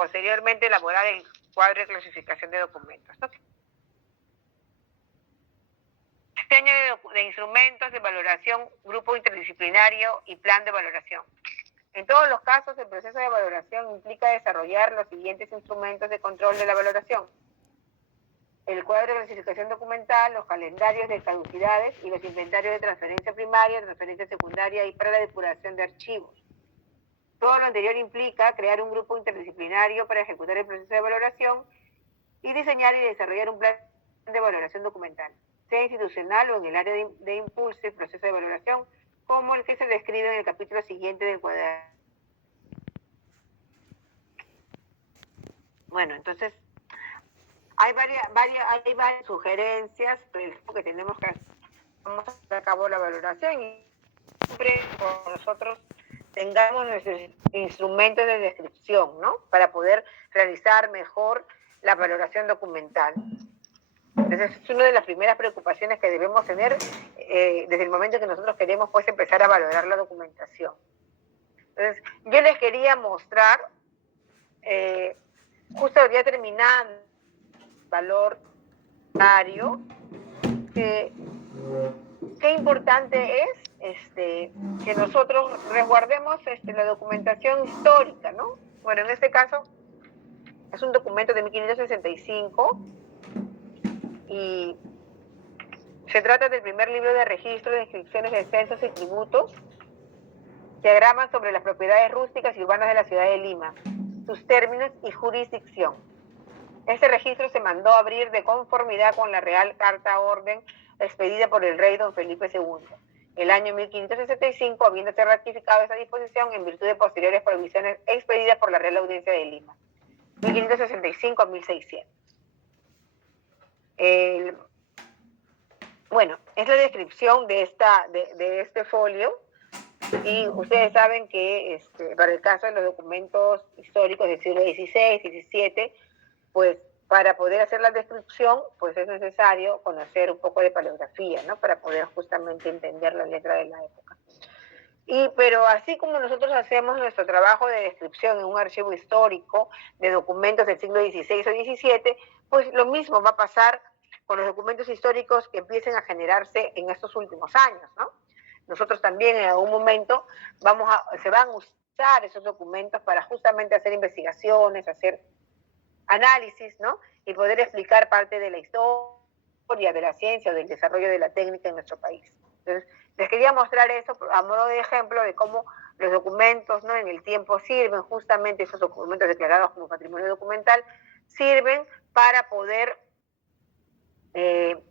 posteriormente elaborar el cuadro de clasificación de documentos, ¿no? Diseño de instrumentos de valoración, grupo interdisciplinario y plan de valoración. En todos los casos, el proceso de valoración implica desarrollar los siguientes instrumentos de control de la valoración: el cuadro de clasificación documental, los calendarios de caducidades y los inventarios de transferencia primaria, transferencia secundaria y para la depuración de archivos. Todo lo anterior implica crear un grupo interdisciplinario para ejecutar el proceso de valoración y diseñar y desarrollar un plan de valoración documental, sea institucional o en el área de impulso y proceso de valoración, como el que se describe en el capítulo siguiente del cuaderno. Bueno, entonces, hay varias sugerencias que tenemos que hacer. Vamos a llevar a cabo la valoración y siempre nosotros tengamos nuestros instrumentos de descripción, ¿no? Para poder realizar mejor la valoración documental. Entonces, es una de las primeras preocupaciones que debemos tener desde el momento que nosotros queremos pues empezar a valorar la documentación. Entonces, yo les quería mostrar, justo ya terminando el valor diario, qué importante es que nosotros resguardemos la documentación histórica, ¿no? Bueno, en este caso es un documento de 1565 y se trata del primer libro de registro de inscripciones de censos y tributos que agravan sobre las propiedades rústicas y urbanas de la ciudad de Lima, sus términos y jurisdicción. Este registro se mandó a abrir de conformidad con la Real Carta Orden expedida por el rey don Felipe II, el año 1565, habiéndose ratificado esa disposición en virtud de posteriores provisiones expedidas por la Real Audiencia de Lima, 1565 a 1600. Bueno, es la descripción de este folio, y ustedes saben que para el caso de los documentos históricos del siglo XVI, XVII, pues para poder hacer la descripción, pues es necesario conocer un poco de paleografía, ¿no? Para poder justamente entender la letra de la época. Pero así como nosotros hacemos nuestro trabajo de descripción en un archivo histórico de documentos del siglo XVI o XVII, pues lo mismo va a pasar con los documentos históricos que empiecen a generarse en estos últimos años, ¿no? Nosotros también en algún momento se van a usar esos documentos para justamente hacer investigaciones, hacer análisis, ¿no? Y poder explicar parte de la historia, de la ciencia o del desarrollo de la técnica en nuestro país. Entonces, les quería mostrar eso a modo de ejemplo de cómo los documentos, ¿no? En el tiempo sirven, justamente esos documentos declarados como patrimonio documental, sirven para poder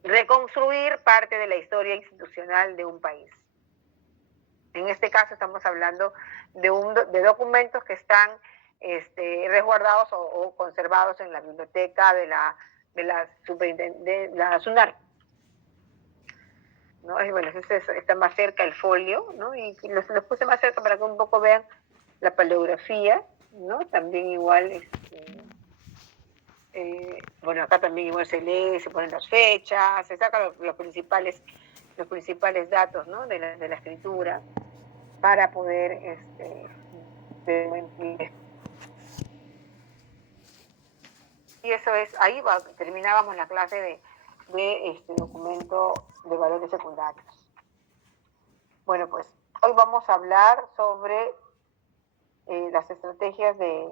reconstruir parte de la historia institucional de un país. En este caso estamos hablando de documentos que están resguardados o conservados en la biblioteca de la SUNAR, ¿no? Bueno, está más cerca el folio, ¿no? Y los puse más cerca para que un poco vean la paleografía, ¿no? También igual, bueno, acá también igual se lee, se ponen las fechas, se sacan los principales datos, ¿no? de la escritura para poder y eso es, ahí terminábamos la clase de documento de valores secundarios. Bueno, pues hoy vamos a hablar sobre las estrategias de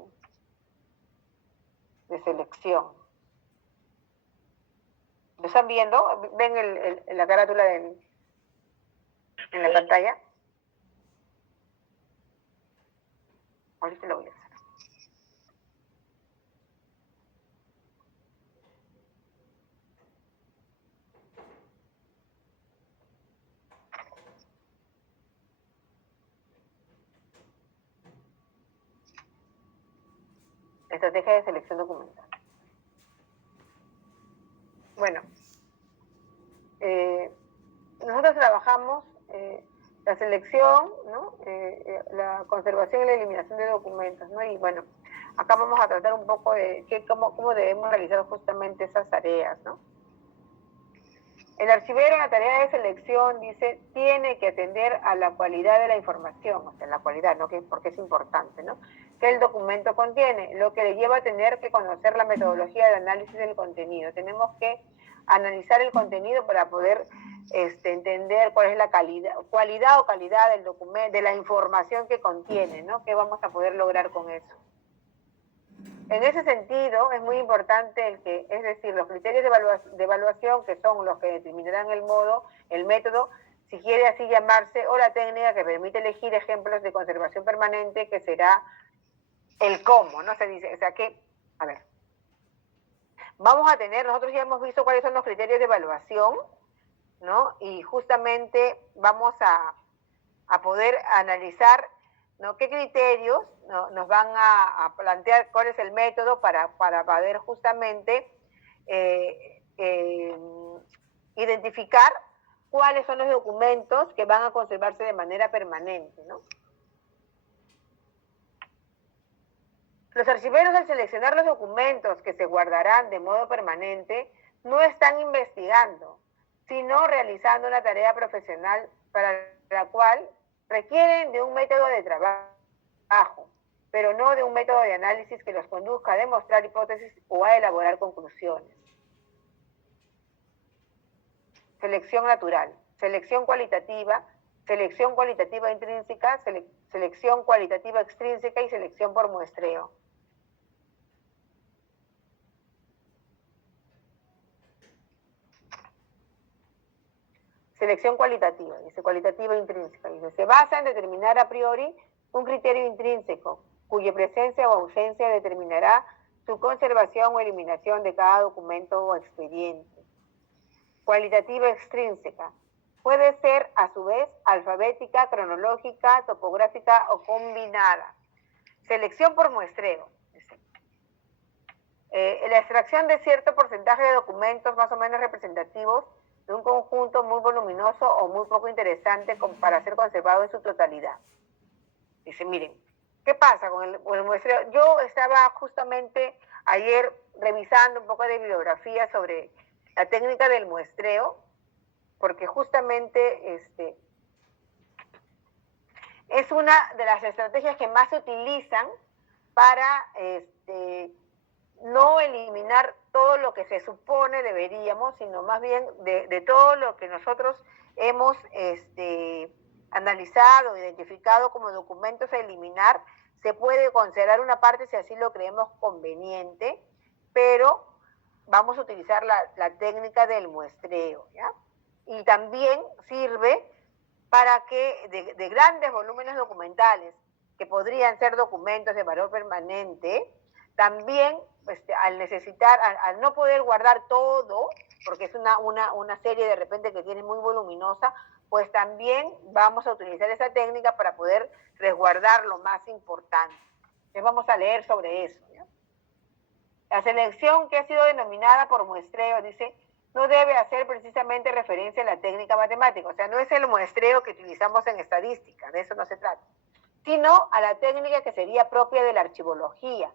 selección. ¿Lo están viendo? ¿Ven la carátula en la pantalla? Ahorita lo voy a hacer. Estrategia de selección documental. Bueno, nosotros trabajamos la selección, ¿no? La conservación y la eliminación de documentos, ¿no? Y bueno, acá vamos a tratar un poco de cómo debemos realizar justamente esas tareas, ¿no? El archivero en la tarea de selección dice, tiene que atender a la cualidad de la información, o sea, la cualidad, ¿no? Porque es importante, ¿no? que el documento contiene, lo que le lleva a tener que conocer la metodología de análisis del contenido. Tenemos que analizar el contenido para poder entender cuál es la cualidad o calidad del documento, de la información que contiene, ¿no? ¿Qué vamos a poder lograr con eso? En ese sentido, es muy importante es decir, los criterios de evaluación, que son los que determinarán el método, si quiere así llamarse, o la técnica que permite elegir ejemplos de conservación permanente, que será el cómo, ¿no? Se dice, o sea que, a ver, nosotros ya hemos visto cuáles son los criterios de evaluación, ¿no? Y justamente vamos a poder analizar, ¿no?, qué criterios, ¿no?, nos van a plantear cuál es el método para poder justamente identificar cuáles son los documentos que van a conservarse de manera permanente, ¿no? Los archiveros, al seleccionar los documentos que se guardarán de modo permanente, no están investigando, sino realizando una tarea profesional para la cual requieren de un método de trabajo, pero no de un método de análisis que los conduzca a demostrar hipótesis o a elaborar conclusiones. Selección natural, selección cualitativa intrínseca, selección cualitativa extrínseca y selección por muestreo. Selección cualitativa, dice cualitativa intrínseca, dice, se basa en determinar a priori un criterio intrínseco, cuya presencia o ausencia determinará su conservación o eliminación de cada documento o expediente. Cualitativa extrínseca, puede ser a su vez alfabética, cronológica, topográfica o combinada. Selección por muestreo. La extracción de cierto porcentaje de documentos más o menos representativos de un conjunto muy voluminoso o muy poco interesante para ser conservado en su totalidad. Dice, miren, ¿qué pasa con el muestreo? Yo estaba justamente ayer revisando un poco de bibliografía sobre la técnica del muestreo, porque justamente es una de las estrategias que más se utilizan para no eliminar todo lo que se supone deberíamos, sino más bien de todo lo que nosotros hemos analizado, identificado como documentos a eliminar, se puede considerar una parte si así lo creemos conveniente, pero vamos a utilizar la técnica del muestreo, ¿ya? Y también sirve para que de grandes volúmenes documentales, que podrían ser documentos de valor permanente, también al no poder guardar todo, porque es una serie de repente que tiene muy voluminosa, pues también vamos a utilizar esa técnica para poder resguardar lo más importante. Entonces vamos a leer sobre eso, ¿ya? La selección, que ha sido denominada por muestreo, dice, no debe hacer precisamente referencia a la técnica matemática, o sea, no es el muestreo que utilizamos en estadística, de eso no se trata, sino a la técnica que sería propia de la archivología,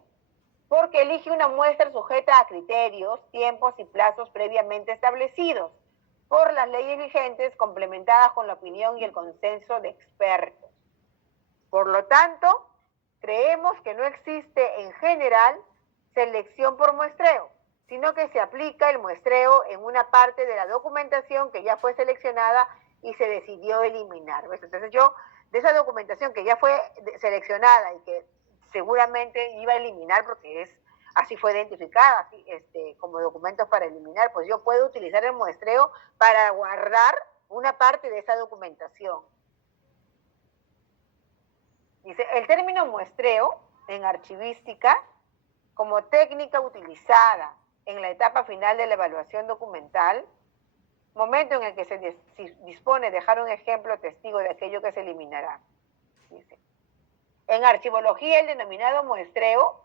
porque elige una muestra sujeta a criterios, tiempos y plazos previamente establecidos por las leyes vigentes, complementadas con la opinión y el consenso de expertos. Por lo tanto, creemos que no existe en general selección por muestreo, sino que se aplica el muestreo en una parte de la documentación que ya fue seleccionada y se decidió eliminar, ¿ves? Entonces yo, de esa documentación que ya fue seleccionada y que seguramente iba a eliminar porque así fue identificada así, como documentos para eliminar, pues yo puedo utilizar el muestreo para guardar una parte de esa documentación. Dice, el término muestreo en archivística, como técnica utilizada en la etapa final de la evaluación documental, momento en el que se dispone de dejar un ejemplo testigo de aquello que se eliminará. Dice, en archivología, el denominado muestreo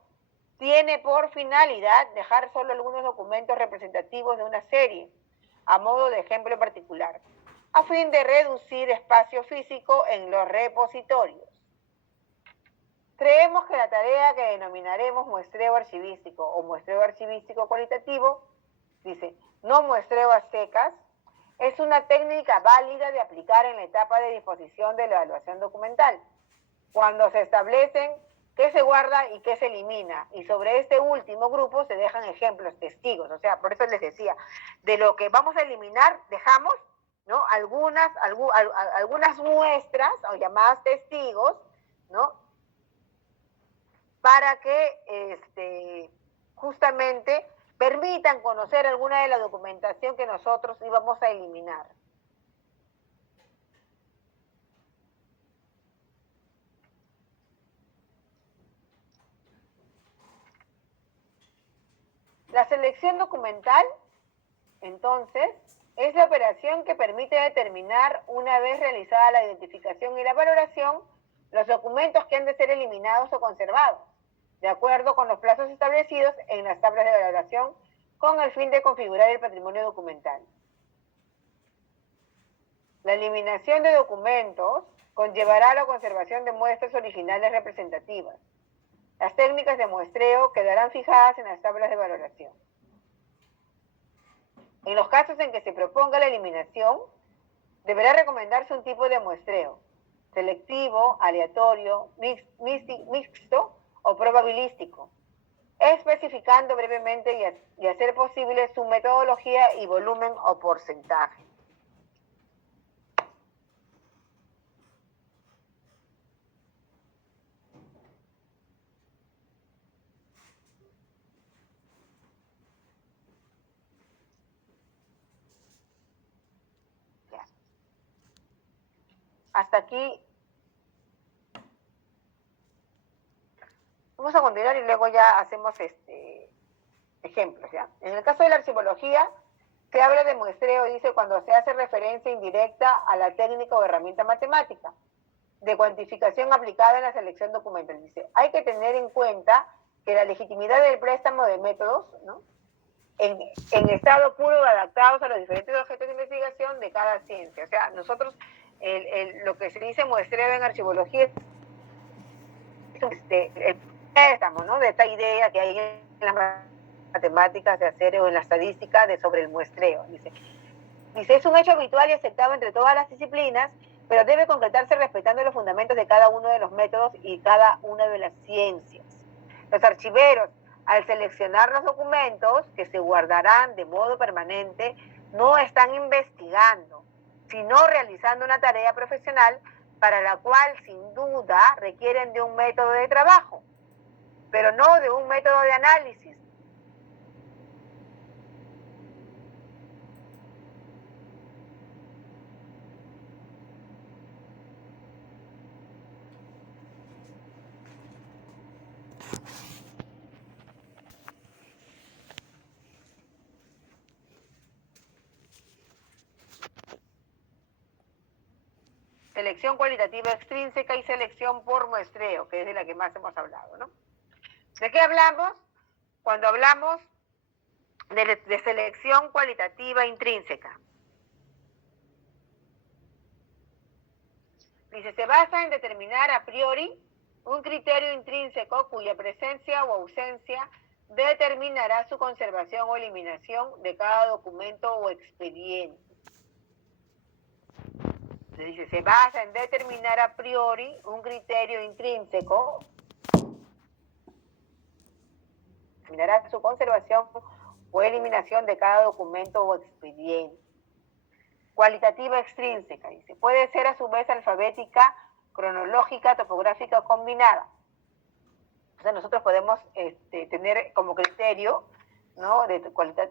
tiene por finalidad dejar solo algunos documentos representativos de una serie, a modo de ejemplo particular, a fin de reducir espacio físico en los repositorios. Creemos que la tarea que denominaremos muestreo archivístico o muestreo archivístico cualitativo, dice, no muestreo a secas, es una técnica válida de aplicar en la etapa de disposición de la evaluación documental, cuando se establecen qué se guarda y qué se elimina. Y sobre este último grupo se dejan ejemplos, testigos. O sea, por eso les decía, de lo que vamos a eliminar, dejamos, ¿no?, algunas muestras o llamadas testigos, ¿no?, para que justamente permitan conocer alguna de la documentación que nosotros íbamos a eliminar. La selección documental, entonces, es la operación que permite determinar, una vez realizada la identificación y la valoración, los documentos que han de ser eliminados o conservados, de acuerdo con los plazos establecidos en las tablas de valoración, con el fin de configurar el patrimonio documental. La eliminación de documentos conllevará la conservación de muestras originales representativas. Las técnicas de muestreo quedarán fijadas en las tablas de valoración. En los casos en que se proponga la eliminación, deberá recomendarse un tipo de muestreo: selectivo, aleatorio, mixto o probabilístico, especificando brevemente y a ser posible su metodología y volumen o porcentaje. Hasta aquí. Vamos a continuar y luego ya hacemos ejemplos, ¿ya? En el caso de la archivología, se habla de muestreo, dice, cuando se hace referencia indirecta a la técnica o herramienta matemática de cuantificación aplicada en la selección documental. Dice, hay que tener en cuenta que la legitimidad del préstamo de métodos, ¿no?, en estado puro adaptados a los diferentes objetos de investigación de cada ciencia. O sea, nosotros, lo que se dice muestreo en archivología es el préstamo, ¿no?, de esta idea que hay en las matemáticas de hacer, o en la estadística sobre el muestreo. Dice, es un hecho habitual y aceptado entre todas las disciplinas, pero debe concretarse respetando los fundamentos de cada uno de los métodos y cada una de las ciencias. Los archiveros, al seleccionar los documentos que se guardarán de modo permanente, no están investigando, sino realizando una tarea profesional para la cual sin duda requieren de un método de trabajo, pero no de un método de análisis. Selección cualitativa extrínseca y selección por muestreo, que es de la que más hemos hablado, ¿no? ¿De qué hablamos? Cuando hablamos de selección cualitativa intrínseca. Dice, se basa en determinar a priori un criterio intrínseco cuya presencia o ausencia determinará su conservación o eliminación de cada documento o expediente. Dice, se basa en determinar a priori un criterio intrínseco, determinará su conservación o eliminación de cada documento o expediente. Cualitativa extrínseca, dice, puede ser a su vez alfabética, cronológica, topográfica o combinada. O sea, nosotros podemos tener como criterio, ¿no?, de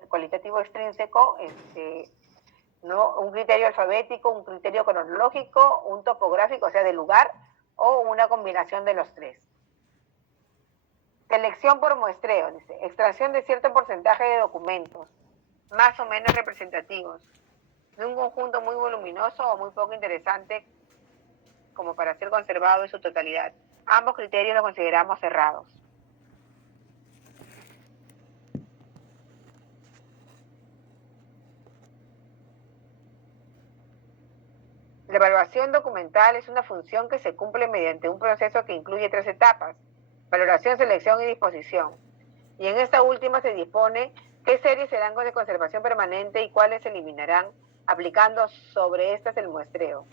cualitativo extrínseco, ¿no?, un criterio alfabético, un criterio cronológico, un topográfico, o sea, de lugar, o una combinación de los tres. Selección por muestreo, dice, extracción de cierto porcentaje de documentos, más o menos representativos, de un conjunto muy voluminoso o muy poco interesante como para ser conservado en su totalidad. Ambos criterios los consideramos cerrados. La evaluación documental es una función que se cumple mediante un proceso que incluye 3 etapas: valoración, selección y disposición. Y en esta última se dispone qué series serán de conservación permanente y cuáles se eliminarán, aplicando sobre estas el muestreo.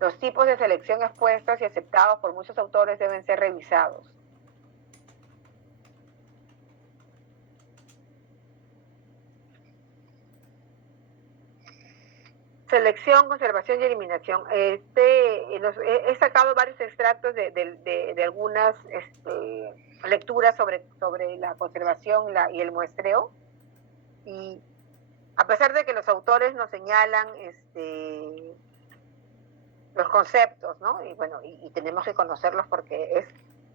Los tipos de selección expuestos y aceptados por muchos autores deben ser revisados. Selección, conservación y eliminación. He sacado varios extractos de algunas lecturas sobre la conservación y el muestreo. Y a pesar de que los autores nos señalan los conceptos, ¿no? Y bueno, y tenemos que conocerlos porque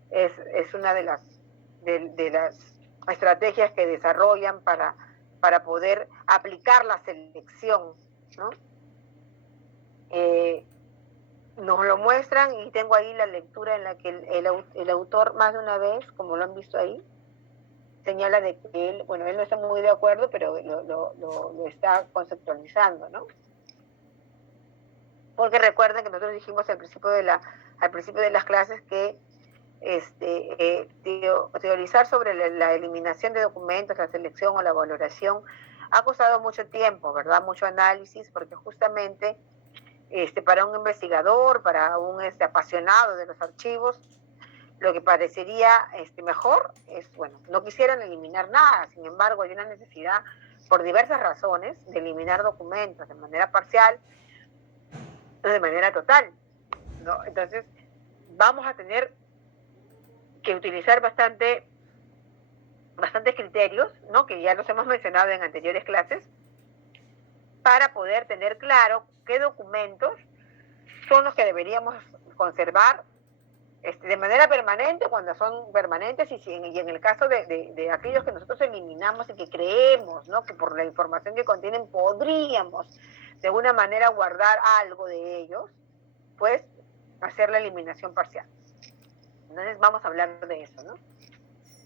es una de las estrategias que desarrollan para poder aplicar la selección, ¿no? Nos lo muestran y tengo ahí la lectura en la que el autor más de una vez, como lo han visto ahí, señala de que él no está muy de acuerdo, pero lo está conceptualizando, ¿no? Porque recuerden que nosotros dijimos al principio de las clases que teorizar sobre la eliminación de documentos, la selección o la valoración ha costado mucho tiempo, ¿verdad? Mucho análisis, porque justamente para un investigador, para un apasionado de los archivos, lo que parecería mejor es, no quisieran eliminar nada. Sin embargo, hay una necesidad, por diversas razones, de eliminar documentos de manera parcial o de manera total, ¿no? Entonces, vamos a tener que utilizar bastantes criterios, ¿no? Que ya los hemos mencionado en anteriores clases, para poder tener claro qué documentos son los que deberíamos conservar de manera permanente, cuando son permanentes, y en el caso de aquellos que nosotros eliminamos y que creemos, ¿no? Que por la información que contienen podríamos de alguna manera guardar algo de ellos, pues hacer la eliminación parcial. Entonces vamos a hablar de eso, ¿no?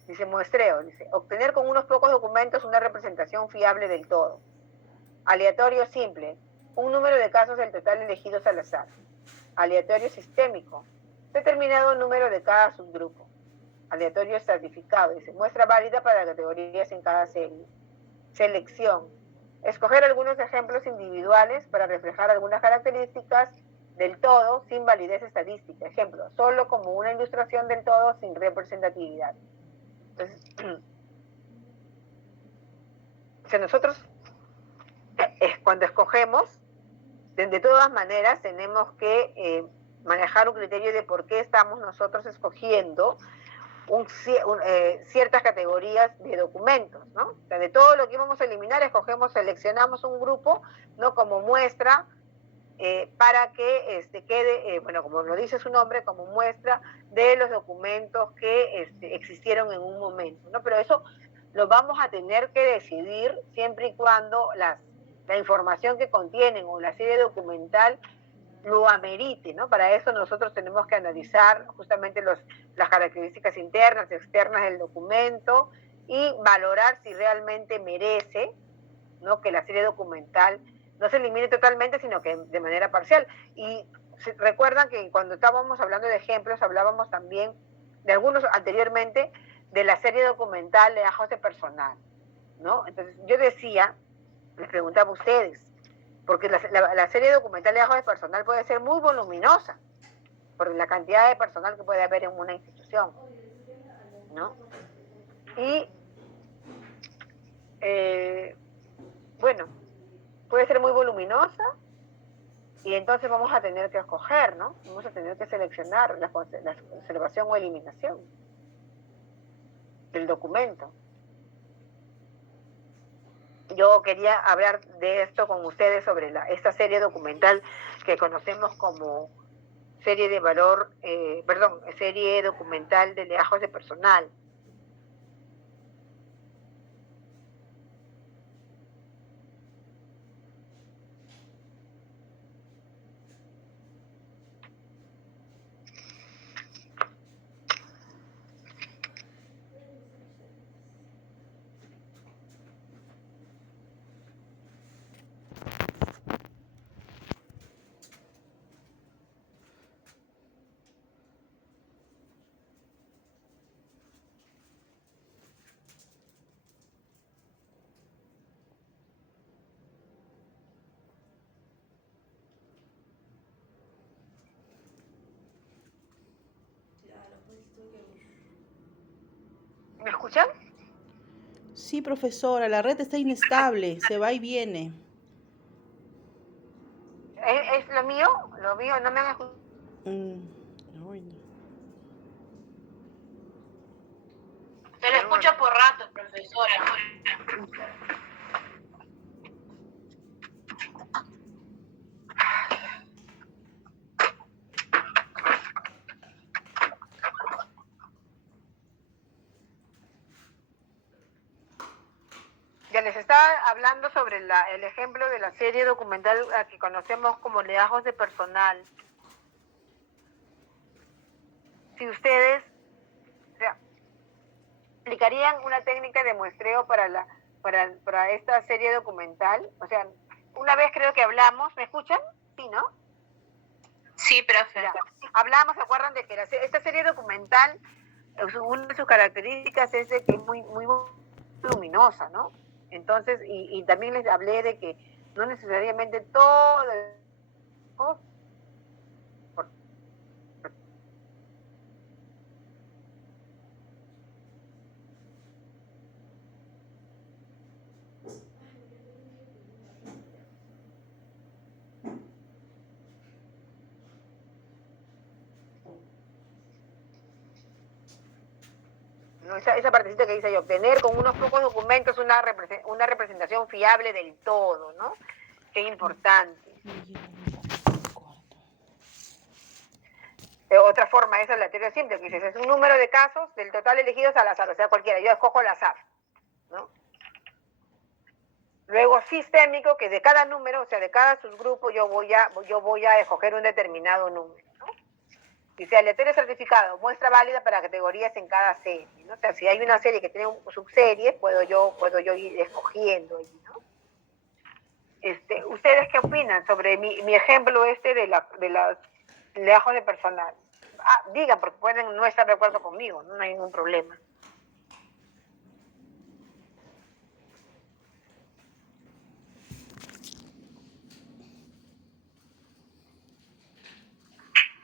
Dice muestreo, obtener con unos pocos documentos una representación fiable del todo. Aleatorio simple, un número de casos del total elegidos al azar. Aleatorio sistémico, determinado número de cada subgrupo. Aleatorio estratificado, muestra válida para categorías en cada serie. Selección, escoger algunos ejemplos individuales para reflejar algunas características del todo sin validez estadística. Ejemplo, solo como una ilustración del todo sin representatividad. Entonces, nosotros cuando escogemos, de todas maneras tenemos que manejar un criterio de por qué estamos nosotros escogiendo ciertas categorías de documentos, ¿no? O sea, de todo lo que íbamos a eliminar, seleccionamos un grupo, ¿no? Como muestra, para que quede, como lo dice su nombre, como muestra de los documentos que existieron en un momento, ¿no? Pero eso lo vamos a tener que decidir siempre y cuando la información que contienen o la serie documental lo amerite, ¿no? Para eso nosotros tenemos que analizar justamente las características internas y externas del documento y valorar si realmente merece, ¿no? Que la serie documental no se elimine totalmente, sino que de manera parcial. Y recuerdan que cuando estábamos hablando de ejemplos, hablábamos también de algunos anteriormente de la serie documental de Legajos de Personal, ¿no? Entonces yo decía, les preguntaba a ustedes, porque la serie documental de Legajos de Personal puede ser muy voluminosa, por la cantidad de personal que puede haber en una institución, ¿no? Y puede ser muy voluminosa, y entonces vamos a tener que escoger, ¿no? Vamos a tener que seleccionar la conservación o eliminación del documento. Yo quería hablar de esto con ustedes sobre esta serie documental que conocemos como serie documental de Legajos de Personal. escuchan? Sí, profesora, la red está inestable, se va y viene. ¿Es lo mío? Lo mío, no me han escuchado. Mm, ay, no. Se le escucha por rato, profesora. Ya les estaba hablando sobre el ejemplo de la serie documental que conocemos como Legajos de Personal. Si ustedes, o sea, aplicarían una técnica de muestreo para esta serie documental, o sea, una vez creo que hablamos, ¿me escuchan? Sí, ¿no? Sí, profe. Ya. Hablamos, ¿se acuerdan de que esta serie documental, una de sus características es de que es muy, muy luminosa, ¿no? Entonces, y también les hablé de que no necesariamente todo ¿no? Esa partecita que dice yo, obtener con unos pocos documentos una representación fiable del todo, ¿no? Qué importante. Otra forma, esa es la teoría simple, que dices, es un número de casos del total elegidos al azar, o sea, cualquiera, yo escojo al azar, ¿no? Luego sistémico, que de cada número, o sea, de cada subgrupo, yo voy a escoger un determinado número, ¿no? Dice, aleatorio certificado, muestra válida para categorías en cada serie, ¿no? O sea, si hay una serie que tiene subseries, puedo yo ir escogiendo allí, ¿no? ¿Ustedes qué opinan sobre mi ejemplo de las legajos de personal? Digan, porque pueden no estar de acuerdo conmigo, no hay ningún problema.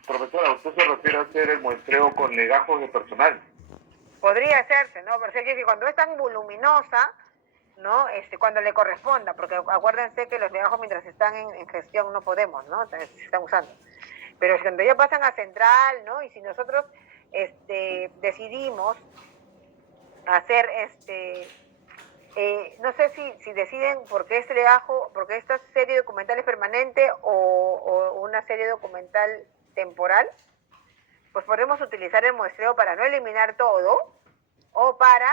Profesora, ¿usted se refiere a hacer el muestreo con legajos de personal? Podría hacerse, ¿no? Pero es que cuando es tan voluminosa, ¿no? Cuando le corresponda, porque acuérdense que los legajos mientras están en gestión no podemos, ¿no? Se están usando. Pero cuando ya pasan a central, ¿no? Y si nosotros decidimos hacer no sé si deciden porque este legajo, porque esta serie documental es permanente o una serie documental temporal, pues podemos utilizar el muestreo para no eliminar todo o para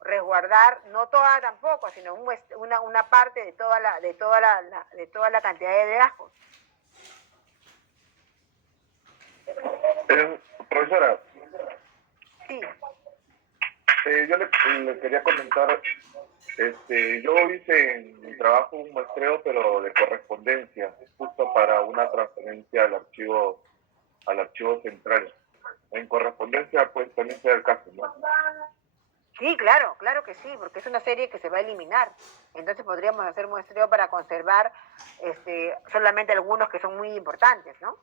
resguardar, no toda tampoco, sino una parte de toda la cantidad de legajos. Profesora, Sí. Yo le quería comentar, yo hice en mi trabajo un muestreo, pero de correspondencia, justo para una transferencia al archivo central. En correspondencia, pues también sea el caso, ¿no? Sí, claro que sí, porque es una serie que se va a eliminar. Entonces podríamos hacer muestreo para conservar solamente algunos que son muy importantes, ¿no?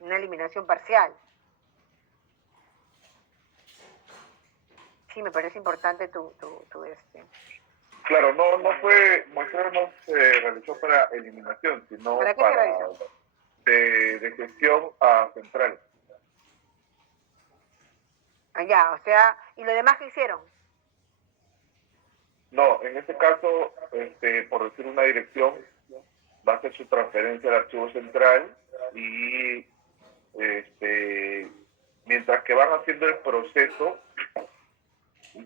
Una eliminación parcial. Sí, me parece importante tu Claro, muestreo no se realizó para eliminación, sino ¿Para qué se realizó? de gestión a central. Ya, o sea, ¿y lo demás que hicieron? No, en este caso, por decir una dirección, va a hacer su transferencia al archivo central y mientras que van haciendo el proceso,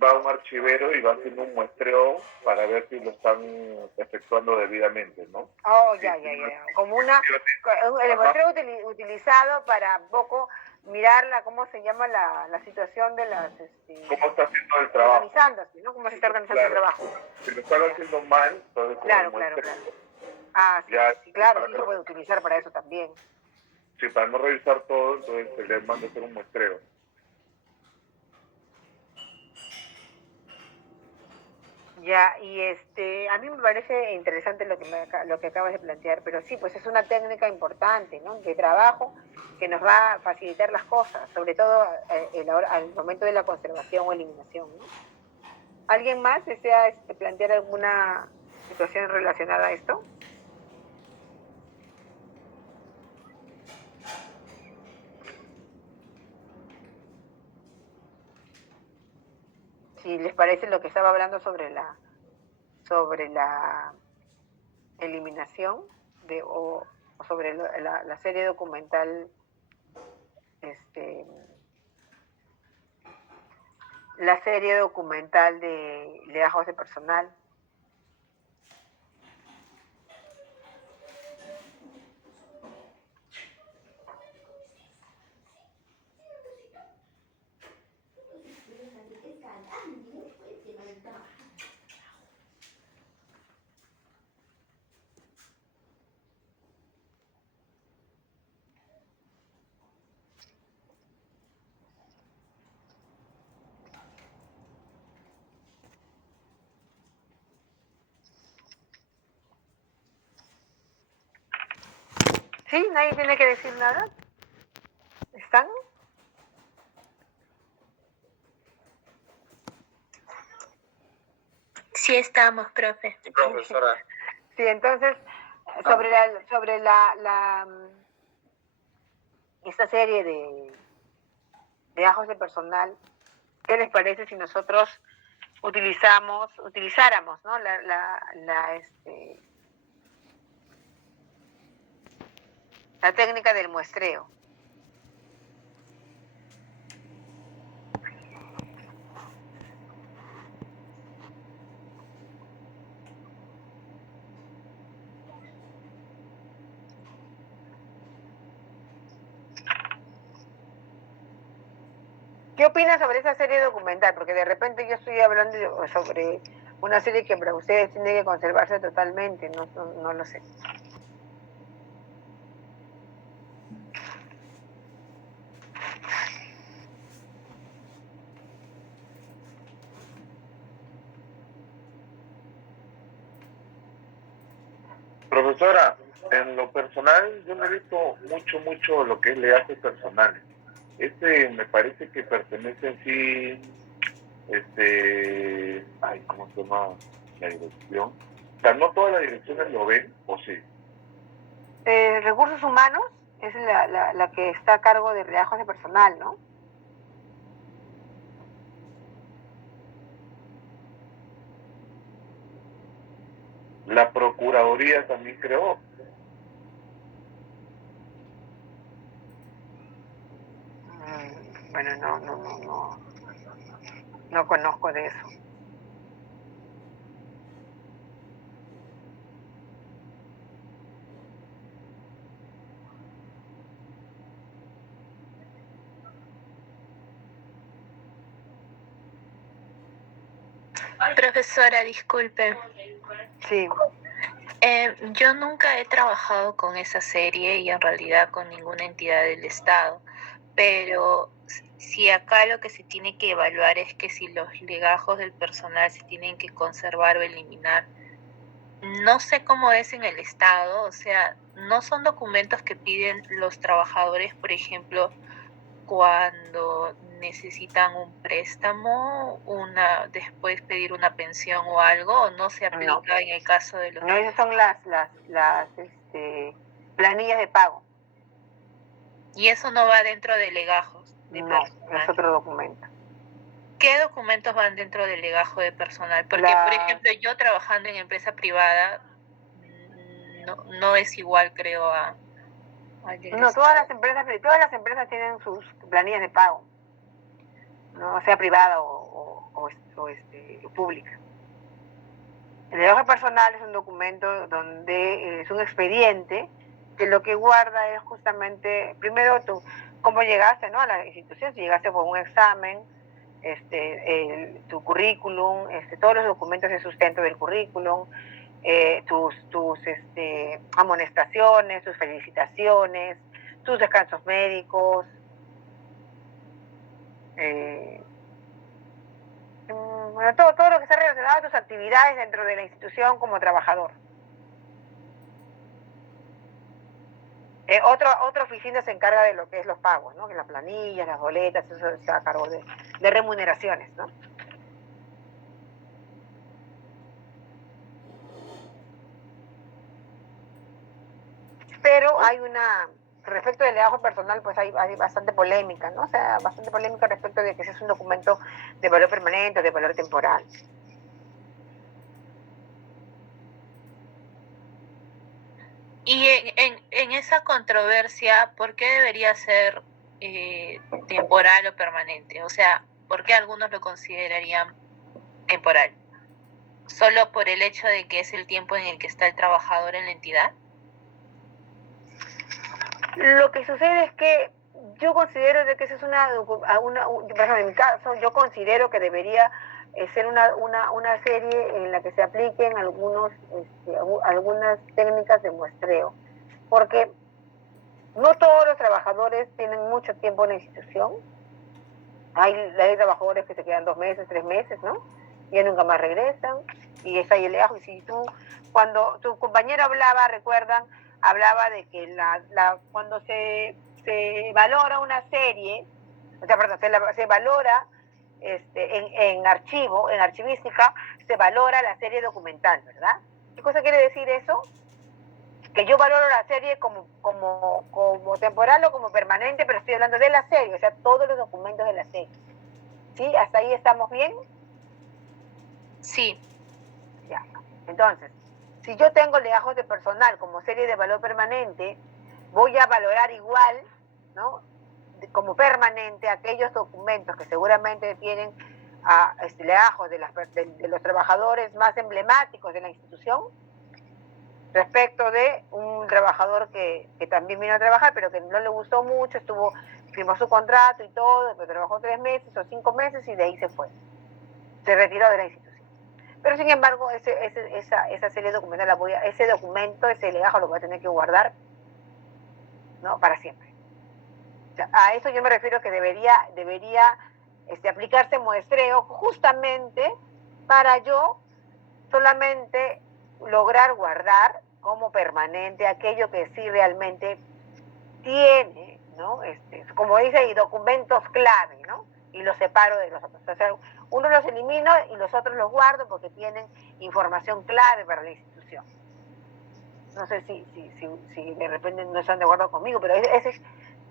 va un archivero y va haciendo un muestreo para ver si lo están efectuando debidamente, ¿no? Oh, ya. Como el muestreo utilizado para un poco mirar cómo se llama la situación de las... ¿Cómo está haciendo el trabajo? Organizándose, ¿no? Cómo se está organizando el trabajo. Si lo están haciendo mal, entonces Claro. Sí, claro, sí se puede utilizar para eso también. Sí, para no revisar todo, entonces se les manda a hacer un muestreo. Ya, y a mí me parece interesante lo que acabas de plantear, pero sí, pues es una técnica importante, ¿no? De trabajo que nos va a facilitar las cosas, sobre todo al momento de la conservación o eliminación, ¿no? ¿Alguien más desea plantear alguna situación relacionada a esto? Si les parece lo que estaba hablando sobre la eliminación o sobre la serie documental, la serie documental de legajos de personal. ¿Sí? ¿Nadie tiene que decir nada? ¿Están? Sí estamos, profe. Sí, profesora. Sí, entonces, sobre esta serie de ajos de personal, ¿qué les parece si nosotros utilizáramos, ¿no? La técnica del muestreo? ¿Qué opinan sobre esa serie documental? Porque de repente yo estoy hablando sobre una serie que para ustedes tiene que conservarse totalmente, no lo sé. Profesora, en lo personal yo no he visto mucho lo que es legajes personales. Me parece que pertenece en sí, ¿cómo se llama la dirección? O sea, no todas las direcciones lo ven, ¿o sí? Recursos humanos es la que está a cargo de relajos de personal, ¿no? La Procuraduría también creó. Bueno, no conozco de eso. Profesora, disculpe. Sí. Yo nunca he trabajado con esa serie y en realidad con ninguna entidad del Estado, pero si acá lo que se tiene que evaluar es que si los legajos del personal se tienen que conservar o eliminar, no sé cómo es en el Estado, o sea, no son documentos que piden los trabajadores, por ejemplo, cuando necesitan un préstamo, después pedir una pensión o algo, o no se aplica No. en el caso de los... No, esas son las planillas de pago. Y eso no va dentro de legajos de No, personal. es otro documento. ¿Qué documentos van dentro del legajo de personal? Porque, por ejemplo, yo trabajando en empresa privada, no es igual, creo, a... No, todas las empresas tienen sus planillas de pago, no sea privada o pública. El legajo personal es un documento donde es un expediente que lo que guarda es justamente, primero, cómo llegaste, ¿no?, a la institución, si llegaste por un examen, tu currículum, todos los documentos de sustento del currículum, tus amonestaciones, tus felicitaciones, tus descansos médicos, bueno, todo lo que está relacionado a tus actividades dentro de la institución como trabajador. Otra oficina se encarga de lo que es los pagos, ¿no? Las planillas, las boletas, eso está a cargo de remuneraciones, ¿no? Pero hay respecto del legajo personal, pues hay bastante polémica, ¿no? O sea, bastante polémica respecto de que ese es un documento de valor permanente o de valor temporal. Y en esa controversia, ¿por qué debería ser temporal o permanente? O sea, ¿por qué algunos lo considerarían temporal? ¿Solo por el hecho de que es el tiempo en el que está el trabajador en la entidad? Lo que sucede es que yo considero de que esa es en mi caso, yo considero que debería ser una serie en la que se apliquen algunas técnicas de muestreo, porque no todos los trabajadores tienen mucho tiempo en la institución. Hay trabajadores que se quedan 2 meses, 3 meses, ¿no? Y nunca más regresan, y está ahí el legajo. Y si cuando tu compañero recuerdan, hablaba de que cuando se valora una serie, o sea, perdón, se valora en archivística, se valora la serie documental, ¿verdad? ¿Qué cosa quiere decir eso? Que yo valoro la serie como temporal o como permanente, pero estoy hablando de la serie, o sea, todos los documentos de la serie. ¿Sí? ¿Hasta ahí estamos bien? Sí. Ya. Entonces, si yo tengo legajos de personal como serie de valor permanente, voy a valorar igual, ¿no? Como permanente aquellos documentos que seguramente tienen legajos de los trabajadores más emblemáticos de la institución, respecto de un trabajador que también vino a trabajar, pero que no le gustó mucho, firmó su contrato y todo, pero trabajó 3 meses o 5 meses y de ahí se fue. Se retiró de la institución. Pero sin embargo, esa serie documental ese documento, ese legajo lo voy a tener que guardar, ¿no? Para siempre. O sea, a eso yo me refiero que debería aplicarse muestreo justamente para yo solamente lograr guardar como permanente aquello que sí realmente tiene, ¿no? Como dice ahí, documentos clave, ¿no? Y los separo de los otros. O sea, uno los elimino y los otros los guardo porque tienen información clave para la institución. No sé si de repente no están de acuerdo conmigo, pero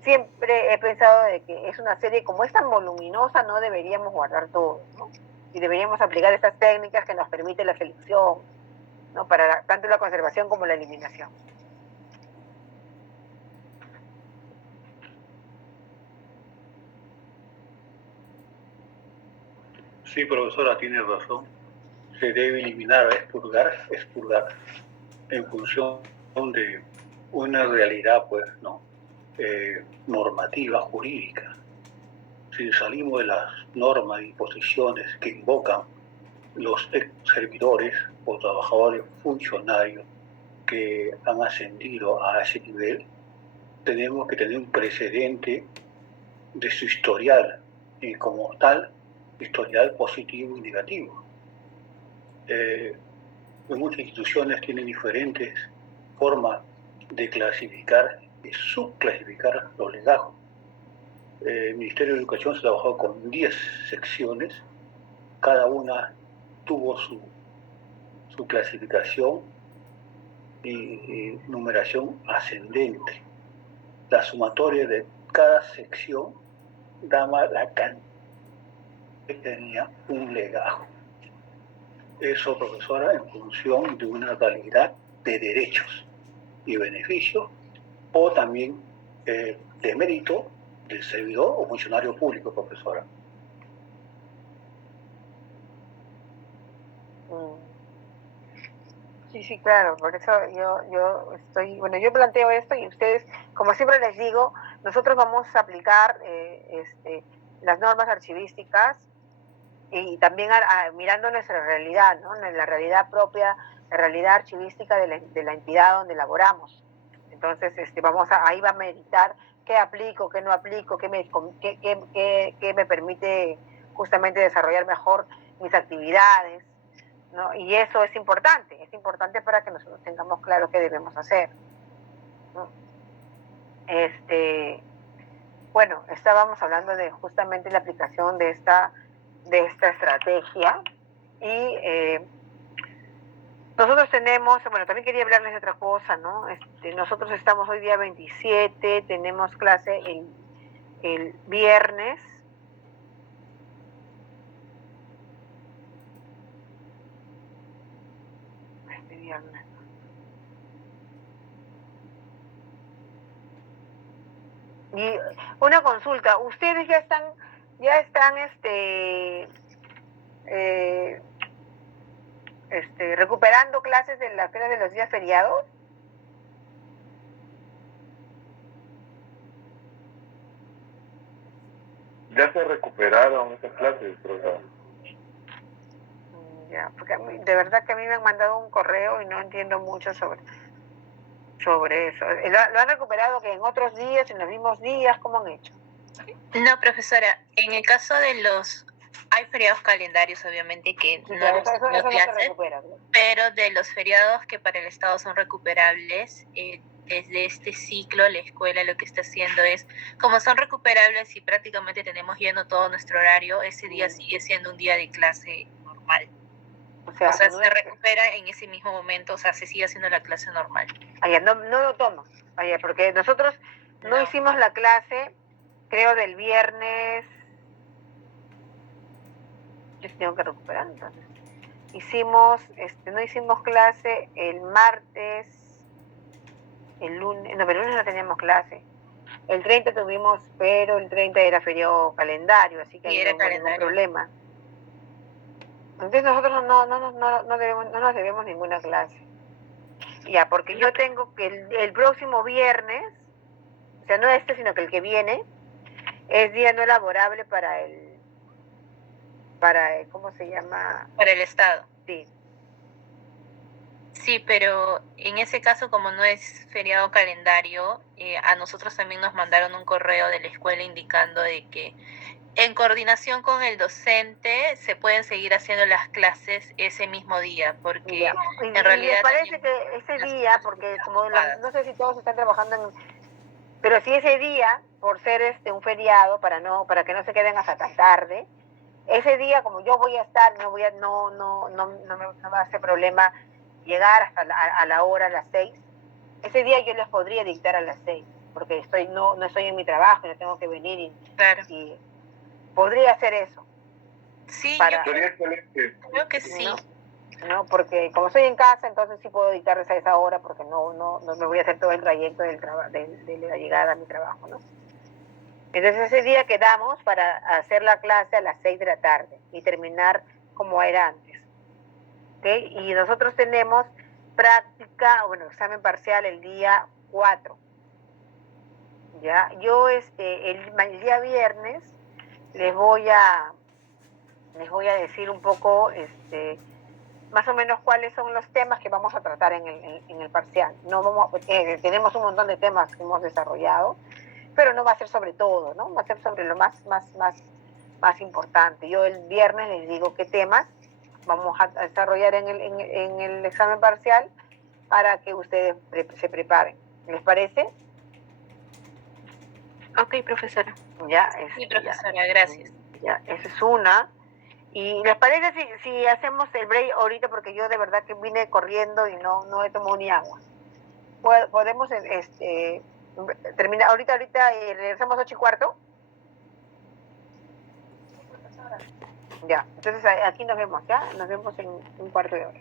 siempre he pensado de que es una serie, como es tan voluminosa, no deberíamos guardar todo, ¿no? Y deberíamos aplicar estas técnicas que nos permite la selección, ¿no? Para tanto la conservación como la eliminación. Sí, profesora, tiene razón. Se debe eliminar, expurgar en función de una realidad, pues, ¿no? Normativa, jurídica. Si salimos de las normas y disposiciones que invocan los ex servidores o trabajadores funcionarios que han ascendido a ese nivel, tenemos que tener un precedente de su historial y como tal, historial positivo y negativo. Muchas instituciones tienen diferentes formas de clasificar y subclasificar los legajos. El Ministerio de Educación se trabajó con 10 secciones, cada una tuvo su clasificación y numeración ascendente. La sumatoria de cada sección daba la cantidad que tenía un legajo. Eso, profesora, en función de una calidad de derechos y beneficios o también de mérito del servidor o funcionario público, profesora. Sí, claro, por eso yo planteo esto y ustedes, como siempre les digo, nosotros vamos a aplicar las normas archivísticas y también mirando nuestra realidad, ¿no? La realidad propia, la realidad archivística de la entidad donde laboramos. Entonces, ahí va a meditar qué aplico, qué no aplico, qué me permite justamente desarrollar mejor mis actividades, ¿no? Y eso es importante para que nosotros tengamos claro qué debemos hacer, ¿no? Bueno, estábamos hablando de justamente la aplicación de esta estrategia y Nosotros tenemos, bueno, también quería hablarles de otra cosa, ¿no? Nosotros estamos hoy día 27, tenemos clase el viernes. Este viernes. Y una consulta, ¿ustedes ya están recuperando clases de las clases de los días feriados? Ya se recuperaron esas clases, profesor. Ya, porque de verdad que a mí me han mandado un correo y no entiendo mucho sobre eso. ¿Lo han recuperado que en otros días, en los mismos días? ¿Cómo han hecho? No, profesora, en el caso de hay feriados calendarios, obviamente, que Sí, no claro, hemos eso tenido no se clases, recupera, ¿no? pero de los feriados que para el Estado son recuperables, desde este ciclo la escuela lo que está haciendo es, como son recuperables y prácticamente tenemos lleno todo nuestro horario, ese día sigue siendo un día de clase normal. O sea se recupera en ese mismo momento, o sea, se sigue haciendo la clase normal. No lo toma, porque nosotros no hicimos la clase, creo, del viernes. Yo tengo que recuperar, entonces. No hicimos clase el martes, el lunes, no, pero el lunes no teníamos clase. El 30 tuvimos, pero el 30 era feriado calendario, así que ahí no hubo ningún problema. Entonces nosotros no nos debemos ninguna clase. Ya, porque yo tengo que el próximo viernes, o sea, no este, sino que el que viene, es día no laborable para ¿cómo se llama? Para el Estado. Sí. Sí, pero en ese caso, como no es feriado calendario, a nosotros también nos mandaron un correo de la escuela indicando de que en coordinación con el docente se pueden seguir haciendo las clases ese mismo día, porque en realidad... ¿Les parece que ese día, porque como no sé si todos están trabajando pero si ese día, por ser un feriado, para que no se queden hasta tan tarde, ese día, como yo voy a estar, no me va a hacer problema llegar hasta a la hora, a las 6. Ese día yo les podría dictar a las 6, porque no estoy en mi trabajo, no tengo que venir y podría hacer eso. Sí, sería excelente. Creo que sí. ¿No? Porque como estoy en casa, entonces sí puedo dictarles a esa hora, porque no me voy a hacer todo el trayecto de la llegada a mi trabajo, ¿no? Entonces ese día quedamos para hacer la clase a las 6 de la tarde y terminar como era antes. ¿Okay? Y nosotros tenemos examen parcial el día 4. ¿Ya? Yo el día viernes les voy a decir un poco más o menos cuáles son los temas que vamos a tratar en el parcial. Tenemos un montón de temas que hemos desarrollado, pero no va a ser sobre todo, ¿no? Va a ser sobre lo más importante. Yo el viernes les digo qué temas vamos a desarrollar en el examen parcial para que ustedes se preparen. ¿Les parece? Ok, profesora. Sí, profesora, gracias. Ya, esa es una. ¿Y les parece si hacemos el break ahorita? Porque yo de verdad que vine corriendo y no he tomado ni agua. Podemos terminar ahorita y regresamos 8:15. Ya, entonces aquí nos vemos, ¿ya? Nos vemos en un cuarto de hora.